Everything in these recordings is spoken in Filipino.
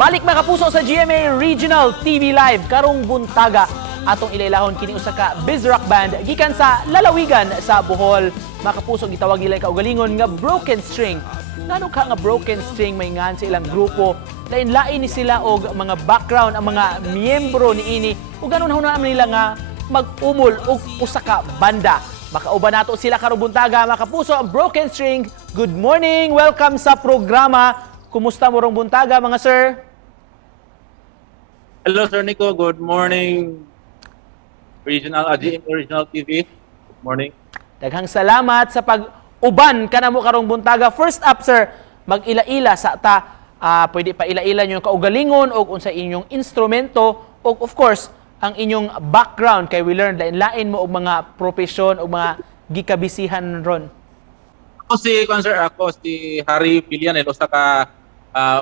Balik mga kapuso sa GMA Regional TV Live karong buntaga atong ilailahon kini usa ka biz rock band gikan sa lalawigan sa Bohol. Mga kapuso gitawag nila kaugalingon nga Broken String. Ngano ka nga Broken String may ngan sa ilang grupo. Lain-lain ni sila og mga background ang mga miyembro niini ug ganon hunaan nila nga mag-umol og usa ka banda. Makauban nato sila karong buntaga mga kapuso ang Broken String. Good morning, welcome sa programa. Kumusta mo rong buntaga mga sir? Hello, Sir Nico. Good morning, GMA Regional TV. Good morning. Daghang salamat sa pag-uban kanamo karong buntaga. First up, sir, mag-ila-ila sa pwede pa ila-ila niyo kaugalingon o unsa inyong instrumento o of course, ang inyong background kay we learned lain mo og mga profesyon o mga gikabisihan ron. Ako si Harry Villanel, usa ka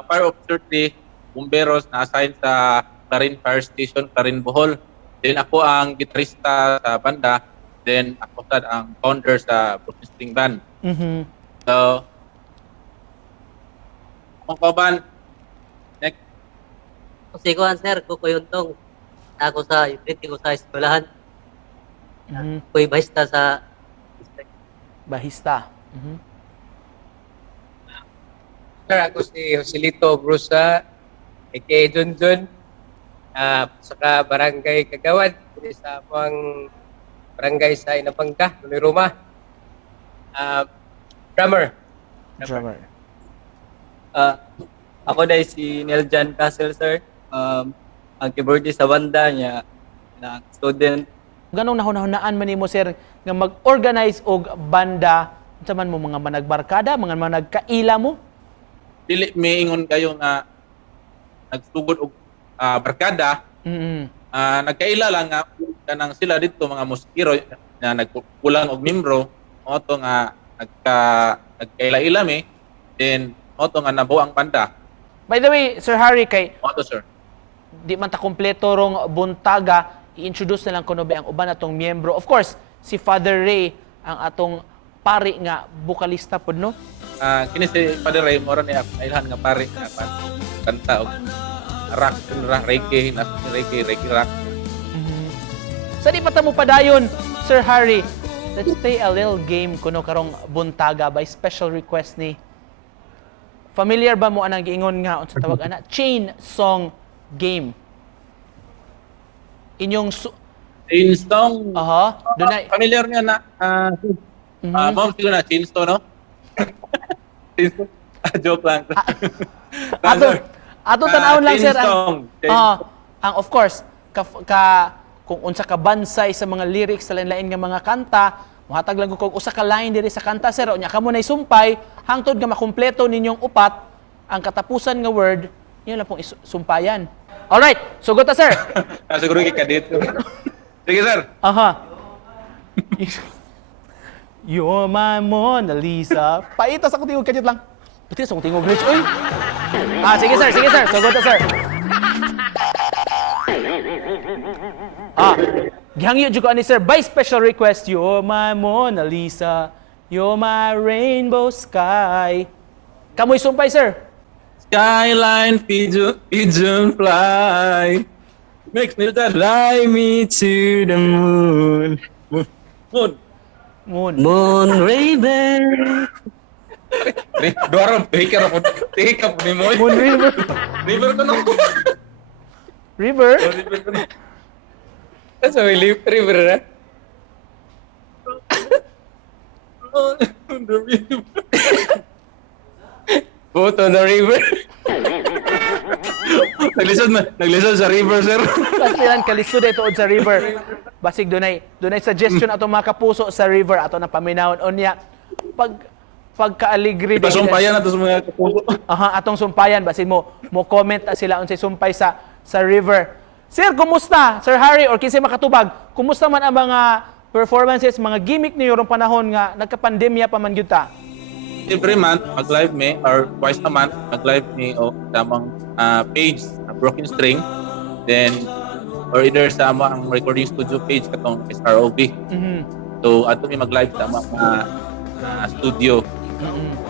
fire officer ni bomberos na assign sa Clarin Fire Station, Clarin Bohol. Then ako ang gitarista sa banda. Then ako sad ang founder sa Broken String Band. So, ang kaban, next. Kasi ko, sir, kukuyontong. Ako sa utility ko sa eskwelahan. Kuy bahista sa Bahista. Sir, ako si Joselito Brusa, aka John John, saka Barangay Kagawad, sa mga barangay sa Inapangka, Nuliruma. Drummer. Ako dahil si Neljan Castle, sir. Ang keyboardist sa banda niya, na student. Ganong nahunahunaan man nimo sir nga mag-organize og banda unsa man mo mga managbarkada, mga managkaila mo? Dili miingon kayo nga nagsugod og barkada. Nagkaila lang nga kanang sila dito mga muskiro na nagkulang og membro, mo to nga nagkaila-ila mi, then mo to nga nabuo ang banda. By the way, Sir Harry, kay Mo to, sir. di man ta kompleto rong buntaga, i-introduce na lang kuno ba ang uban atong miyembro. Of course, si Father Ray ang atong pari nga bukalista pod no. Kini si Father Ray mo ni ilhan nga pare nga kanta og rock, reggae rock. Sa di pa ta mo padayon, Sir Harry, let's play a little game kuno karong buntaga by special request ni. Familiar ba mo anang giingon nga unsa tawag ana? Chain song game. Inyong Chainstone. dunay Familiar niya na mom siguro na Chainstone, no? Chainstone. Joke lang. ato tanawon lang sir ang Chainstone. ang of course kung unsa ka bansay sa mga lyrics sa lain-lain nga mga kanta, muhatag lang kog usa ka line diri sa kanta sir, unya kamo nay sumpay hangtod nga makumpleto ninyong upat ang katapusan nga word, yun lang pong sumpayan. Alright, sugot ta sir. Siguro kay dito. Sige, sir. You're my Mona Lisa. Paita sa kutingog kadit lang. Pati sa kutingog glitch. Uy. Sige sir. Sugot ta sir. Gihangyo jud ko ani sir by special request. You're my Mona Lisa. You're my rainbow sky. Kamoy sumpay sir. Skyline pigeon fly. Makes me fly me to the moon. Moon. Raven. Dora baker ako. Tika po ni mo. Moon River. River ko no. River? River ko no. That's a river, na? Boat on the river. Naglisod sa river, sir. Pastilan kalisod ito sa river. Basig dunay suggestion ato mga kapuso sa river ato na paminawon unya pagka-aligre Pasumpayan nato sa mga kapuso. atong sumpayan basin mo comment na sila unsay sumpay sa river. Sir, kumusta? Sir Harry or kinsa makatubag? Kumusta man ang mga performances, mga gimmick niyo rong panahon nga nagka-pandemya pa man gyud ta? Every month, mag-live me, or twice a month, mag-live me o tamang page, Broken String. Then, or either sa ang recording studio page katong SROB. So, ato mi mag-live sa studio.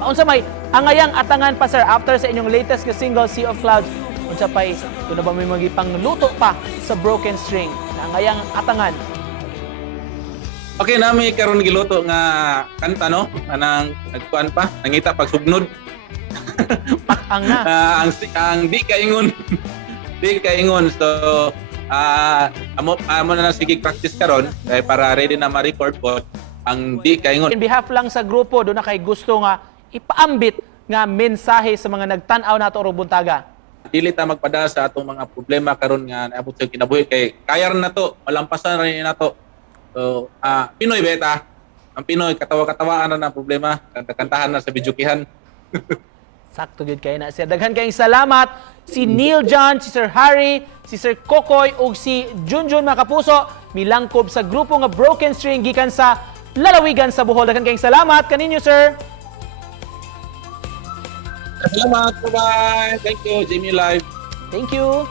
Unsa may angayang atangan pa sir after sa inyong latest nga single Sea of Clouds, Unsa pay kuno ba may magipangluto pa sa broken string na ngayang atangan. Okay, nami karon giluto nga kanta no, anang nagkuan pa, nangita pag sugnod. Ang na. Ang di kaingon. Di kaingon. So amo na sige practice karon para ready na ma-record po ang di kaingon. In behalf lang sa grupo, doon na kay gusto nga ipaambit nga mensahe sa mga nagtan-aw nato ro buntaga. Dili ta magpada sa atong mga problema karon nga naabot sa kinabuhi kay kaya rin nato, malampasan rin nato. So, Pinoy beta. Ang Pinoy katawa-katawaan na ng problema, kanta-kantahan na sa bidyukihan. Sakto gud kay na siya. Daghan kayong salamat si Neil John, si Sir Harry, si Sir Kokoy ug si Junjun mga kapuso milangkob sa grupo nga Broken String gikan sa Lalawigan sa Bohol. Daghan kayong salamat kaninyo, sir. Salamat, bye-bye. Thank you, Jimmy Live. Thank you.